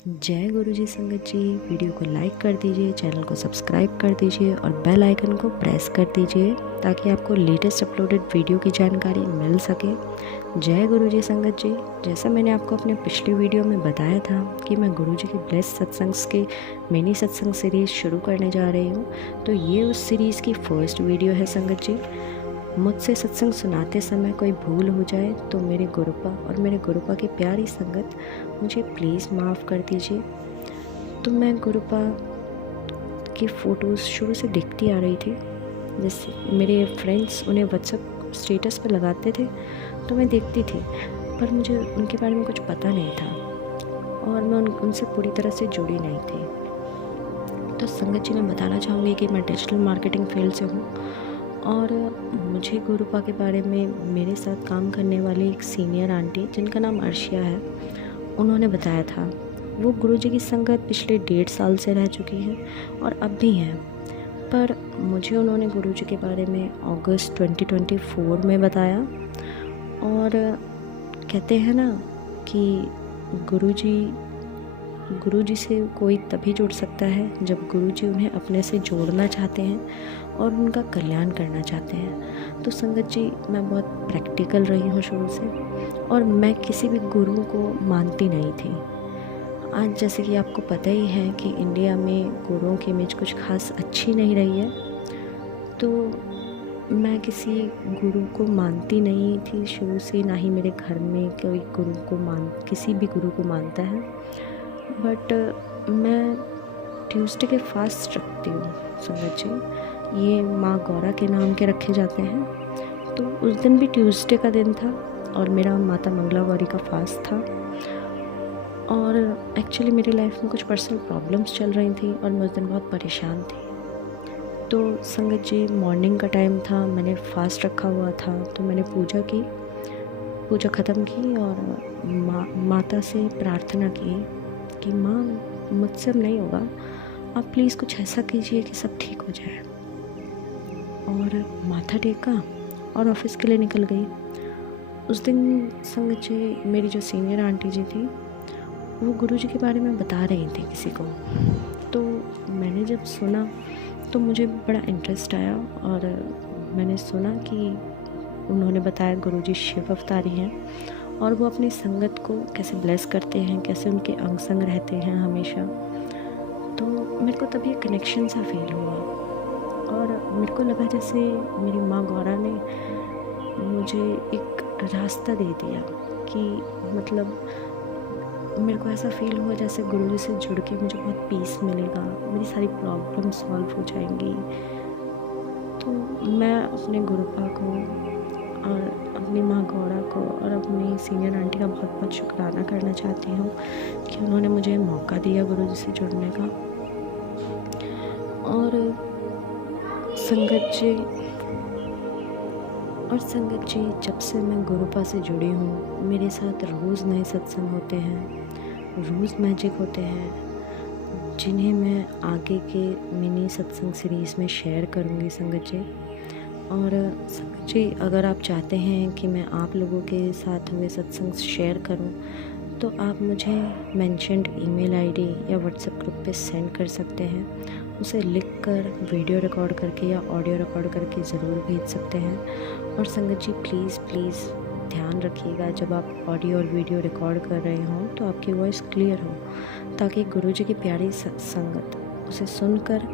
जय गुरु जी संगत जी। वीडियो को लाइक कर दीजिए, चैनल को सब्सक्राइब कर दीजिए और बेल आइकन को प्रेस कर दीजिए ताकि आपको लेटेस्ट अपलोडेड वीडियो की जानकारी मिल सके। जय गुरु जी संगत जी। जैसा मैंने आपको अपने पिछली वीडियो में बताया था कि मैं गुरु जी की ब्लेस सत्संग के मिनी सत्संग सीरीज़ शुरू करने जा रही हूँ, तो ये उस सीरीज़ की फर्स्ट वीडियो है संगत जी। मुझसे सत्संग सुनाते समय कोई भूल हो जाए तो मेरे गुरुपा और मेरे गुरुपा की प्यारी संगत मुझे प्लीज़ माफ़ कर दीजिए। तो मैं गुरुपा की फ़ोटोज़ शुरू से देखती आ रही थी, जैसे मेरे फ्रेंड्स उन्हें व्हाट्सएप स्टेटस पर लगाते थे तो मैं देखती थी, पर मुझे उनके बारे में कुछ पता नहीं था और मैं उनसे पूरी तरह से जुड़ी नहीं थी। तो संगत जी, मैं बताना चाहूँगी कि मैं डिजिटल मार्केटिंग फील्ड से हूँ और मुझे गुरुपा के बारे में मेरे साथ काम करने वाली एक सीनियर आंटी जिनका नाम अर्शिया है, उन्होंने बताया था। वो गुरुजी की संगत पिछले 1.5 साल से रह चुकी है और अब भी हैं, पर मुझे उन्होंने गुरुजी के बारे में अगस्त 2024 में बताया। और कहते हैं ना कि गुरुजी से कोई तभी जुड़ सकता है जब गुरुजी उन्हें अपने से जोड़ना चाहते हैं और उनका कल्याण करना चाहते हैं। तो संगत जी, मैं बहुत प्रैक्टिकल रही हूँ शुरू से और मैं किसी भी गुरु को मानती नहीं थी। आज जैसे कि आपको पता ही है कि इंडिया में गुरुओं की इमेज कुछ खास अच्छी नहीं रही है, तो मैं किसी गुरु को मानती नहीं थी शुरू से, ना ही मेरे घर में कोई किसी भी गुरु को मानता है। बट मैं ट्यूसडे के फास्ट रखती हूँ संगत जी। ये माँ गौरा के नाम के रखे जाते हैं, तो उस दिन भी ट्यूसडे का दिन था और मेरा माता मंगला गौरी का फास्ट था। और एक्चुअली मेरी लाइफ में कुछ पर्सनल प्रॉब्लम्स चल रही थी और मैं उस दिन बहुत परेशान थी। तो संगत जी, मॉर्निंग का टाइम था, मैंने फास्ट रखा हुआ था, तो मैंने पूजा ख़त्म की और माता से प्रार्थना की कि माँ, मुझसे अब नहीं होगा, आप प्लीज़ कुछ ऐसा कीजिए कि सब ठीक हो जाए। और माथा टेका और ऑफिस के लिए निकल गई। उस दिन संगत जी, मेरी जो सीनियर आंटी जी थी, वो गुरुजी के बारे में बता रही थी किसी को, तो मैंने जब सुना तो मुझे बड़ा इंटरेस्ट आया और मैंने सुना कि उन्होंने बताया गुरुजी शिव अवतारी हैं और वो अपनी संगत को कैसे ब्लेस करते हैं, कैसे उनके अंग संग रहते हैं हमेशा। तो मेरे को तभी एक कनेक्शन सा फील हुआ और मेरे को लगा जैसे मेरी माँ गौरा ने मुझे एक रास्ता दे दिया कि मतलब मेरे को ऐसा फील हुआ जैसे गुरुजी से जुड़ के मुझे बहुत पीस मिलेगा, मेरी सारी प्रॉब्लम सॉल्व हो जाएंगी। तो मैं अपने गुरुपा को और अपनी माँ गौरा को और अपनी सीनियर आंटी का बहुत बहुत शुक्राना करना चाहती हूँ कि उन्होंने मुझे मौका दिया गुरुजी से जुड़ने का। और संगत जी, जब से मैं गुरुपा से जुड़ी हूँ, मेरे साथ रोज़ नए सत्संग होते हैं, रोज़ मैजिक होते हैं, जिन्हें मैं आगे के मिनी सत्संग सीरीज़ में शेयर करूँगी संगत जी। और संगत जी, अगर आप चाहते हैं कि मैं आप लोगों के साथ हुए सत्संग शेयर करूं, तो आप मुझे मेंशन्ड ईमेल आईडी या व्हाट्सएप ग्रुप पे सेंड कर सकते हैं। उसे लिखकर वीडियो रिकॉर्ड करके या ऑडियो रिकॉर्ड करके ज़रूर भेज सकते हैं। और संगत जी, प्लीज़ ध्यान रखिएगा, जब आप ऑडियो और वीडियो रिकॉर्ड कर रहे हों तो आपकी वॉइस क्लियर हो, ताकि गुरुजी की प्यारी संगत उसे सुनकर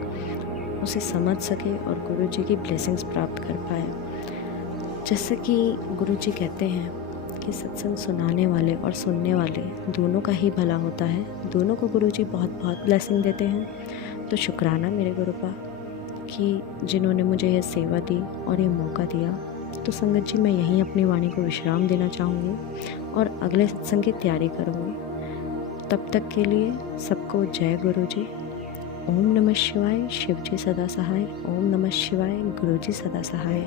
उसे समझ सके और गुरुजी की ब्लेसिंग्स प्राप्त कर पाए। जैसे कि गुरुजी कहते हैं कि सत्संग सुनाने वाले और सुनने वाले दोनों का ही भला होता है, दोनों को गुरुजी बहुत बहुत ब्लेसिंग देते हैं। तो शुक्राना मेरे गुरुपा कि जिन्होंने मुझे यह सेवा दी और ये मौका दिया। तो संगत जी, मैं यहीं अपनी वाणी को विश्राम देना चाहूँगी और अगले सत्संग की तैयारी करूँगी। तब तक के लिए सबको जय गुरुजी। ओम नमः शिवाय। शिव जी सदा सहाय। ओम नमः शिवाय। गुरुजी सदा सहाय।